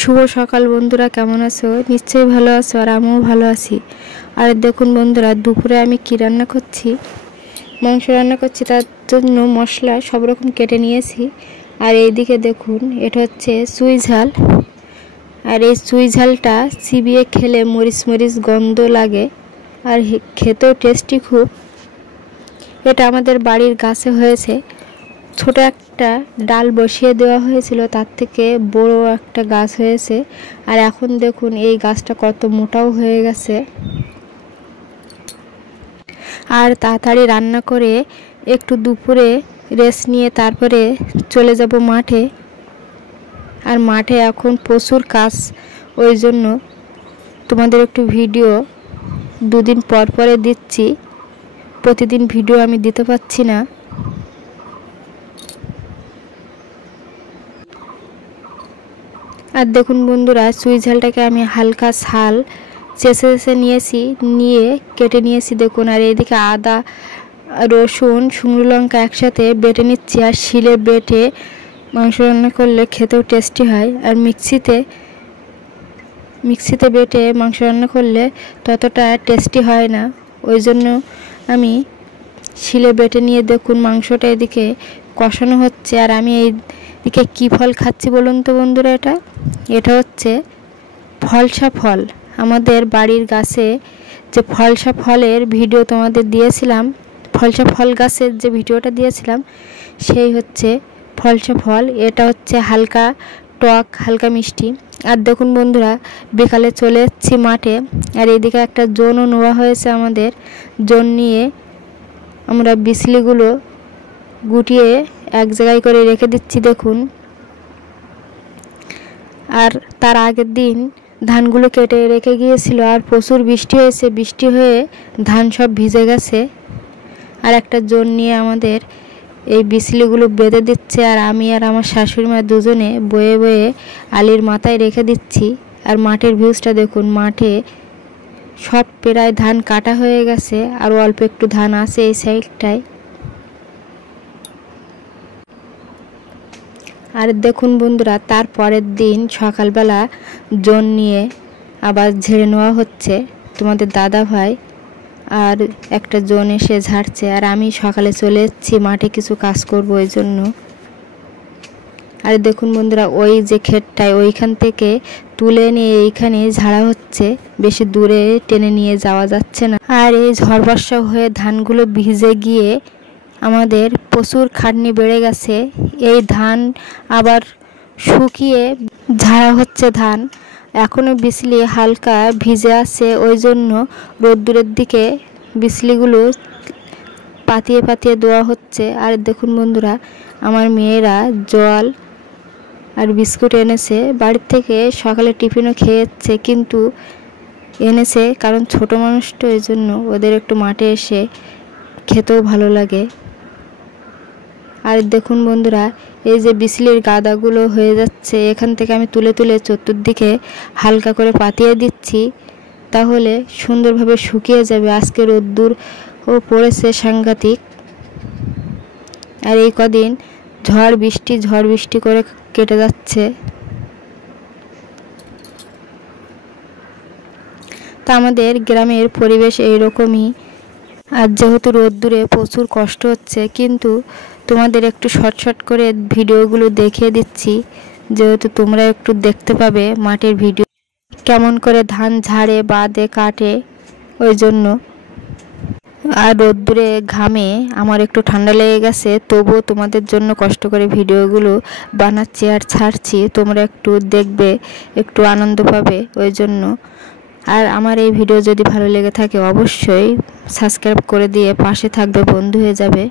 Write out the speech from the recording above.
শুভ সকাল বন্ধুরা, কেমন আছো? নিশ্চয়ই ভালো আছো, আর আমিও ভালো আছি। আর দেখুন বন্ধুরা, দুপুরে আমি কি রান্না করছি, মাংস রান্না করছি। তার জন্য মশলা সব রকম কেটে নিয়েছি। আর এইদিকে দেখুন, এটা হচ্ছে চুই ঝাল। আর এই চুই ঝালটা চিবিয়ে খেলে মরিচ মরিচ গন্ধ লাগে, আর খেতেও টেস্টি খুব। এটা আমাদের বাড়ির গাছে হয়েছে। ছোট একটা ডাল বসিয়ে দেওয়া হয়েছিল, তার থেকে বড় একটা গাছ হয়েছে। আর এখন দেখুন এই গাছটা কত মোটাও হয়ে গেছে। আর তাড়াতাড়ি রান্না করে একটু দুপুরে রেস্ট নিয়ে তারপরে চলে যাব মাঠে। আর মাঠে এখন প্রচুর কাজ, ওই জন্য তোমাদের একটু ভিডিও দুদিন পর পরে দিচ্ছি। প্রতিদিন ভিডিও আমি দিতে পারছি না। আর দেখুন বন্ধুরা, চুই ঝালটাকে আমি হালকা ছাল চেঁচে নিয়েছি, নিয়ে কেটে নিয়েছি দেখুন। আর এইদিকে আদা, রসুন, শুকনো লঙ্কা একসাথে বেটে নিচ্ছি। আর শিলে বেটে মাংস রান্না করলে খেতেও টেস্টি হয়। আর মিক্সিতে বেটে মাংস রান্না করলে ততটা টেস্টি হয় না, ওই জন্য আমি শিলে বেটে নিয়ে দেখুন মাংসটা এদিকে কষানো হচ্ছে। আর আমি এইদিকে কী ফল খাচ্ছি বলুন তো বন্ধুরা, এটা হচ্ছে ফলসা ফল। আমাদের বাড়ির গাছে যে ফলসা ফলের ভিডিও তোমাদের দিয়েছিলাম, ফলসা ফল গাছের যে ভিডিওটা দিয়েছিলাম, সেই হচ্ছে ফলসা ফল। এটা হচ্ছে হালকা টক, হালকা মিষ্টি। আর দেখুন বন্ধুরা, বিকালে চলে এসেছি মাঠে। আর এইদিকে একটা জোনও নেওয়া হয়েছে আমাদের। জোন নিয়ে আমরা বিচলিগুলো গুটিয়ে এক জায়গায় করে রেখে দিচ্ছি দেখুন। আর তার আগের দিন ধানগুলো কেটে রেখে গিয়েছিল, আর প্রচুর বৃষ্টি হয়েছে। বৃষ্টি হয়ে ধান সব ভিজে গেছে। আর একটা জোন নিয়ে আমাদের এই বিচলিগুলো বেঁধে দিচ্ছে। আর আমি আর আমার শাশুড়ি মা দুজনে বয়ে বয়ে আলির মাথায় রেখে দিচ্ছি। আর মাঠের ভিউজটা দেখুন, মাঠে সব প্রায় ধান কাটা হয়ে গেছে, আর অল্প একটু ধান আছে এই সাইডটায়। আর দেখুন বন্ধুরা, তার পরের দিন সকালবেলা জোন নিয়ে আবার ঝেড়ে নেওয়া হচ্ছে তোমাদের দাদা ভাই। আর একটা জোন এসে ঝাড়ছে। আর আমি সকালে চলে এসেছি মাঠে কিছু কাজ করব ওই জন্য। আর দেখুন বন্ধুরা, ওই যে ক্ষেতটায় ওইখান থেকে তুলে নিয়ে এইখানে ঝাড়া হচ্ছে, বেশি দূরে টেনে নিয়ে যাওয়া যাচ্ছে না। আর এই ঝড় বর্ষা হয়ে ধানগুলো ভিজে গিয়ে আমাদের প্রচুর খাটনি বেড়ে গেছে। এই ধান আবার শুকিয়ে ঝাড়া হচ্ছে ধান। এখনও বিচলি হালকা ভিজে আছে, ওই জন্য রোদ্দুরের দিকে বিচলিগুলো পাতিয়ে পাতিয়ে দেওয়া হচ্ছে। আর দেখুন বন্ধুরা, আমার মেয়েরা জল আর বিস্কুট এনেছে বাড়ির থেকে। সকালে টিফিনও খেয়েছে, কিন্তু এনেছে কারণ ছোট মানুষ তো, এই জন্য ওদের একটু মাঠে এসে খেতেও ভালো লাগে। আর দেখুন বন্ধুরা, এই যে বিচলির গাদাগুলো হয়ে যাচ্ছে, এখান থেকে আমি তুলে তুলে চতুর্দিকে হালকা করে পাতিয়ে দিচ্ছি, তাহলে সুন্দরভাবে শুকিয়ে যাবে। আজকে রোদ্দুর ও পড়েছে সাংঘাতিক। আর এই কদিন ঝড় বৃষ্টি করে কেটে যাচ্ছে। তা আমাদের গ্রামের পরিবেশ এইরকমই। আর যেহেতু রোদ্দুরে প্রচুর কষ্ট হচ্ছে, কিন্তু তোমাদের একটু শর্ট করে ভিডিওগুলো দেখিয়ে দিচ্ছি, যেহেতু তোমরা একটু দেখতে পাবে মাঠের ভিডিও কেমন করে ধান ঝাড়ে বাঁধে কাটে, ওই জন্য। আর রোদ্দুরে ঘামে আমার একটু ঠান্ডা লেগে গেছে, তবুও তোমাদের জন্য কষ্ট করে ভিডিওগুলো বানাচ্ছি আর ছাড়ছি। তোমরা একটু দেখবে, একটু আনন্দ পাবে, ওই জন্য। আর আমার এই ভিডিও যদি ভালো লেগে থাকে অবশ্যই সাবস্ক্রাইব করে দিয়ে পাশে থাকবে, বন্ধু হয়ে যাবে।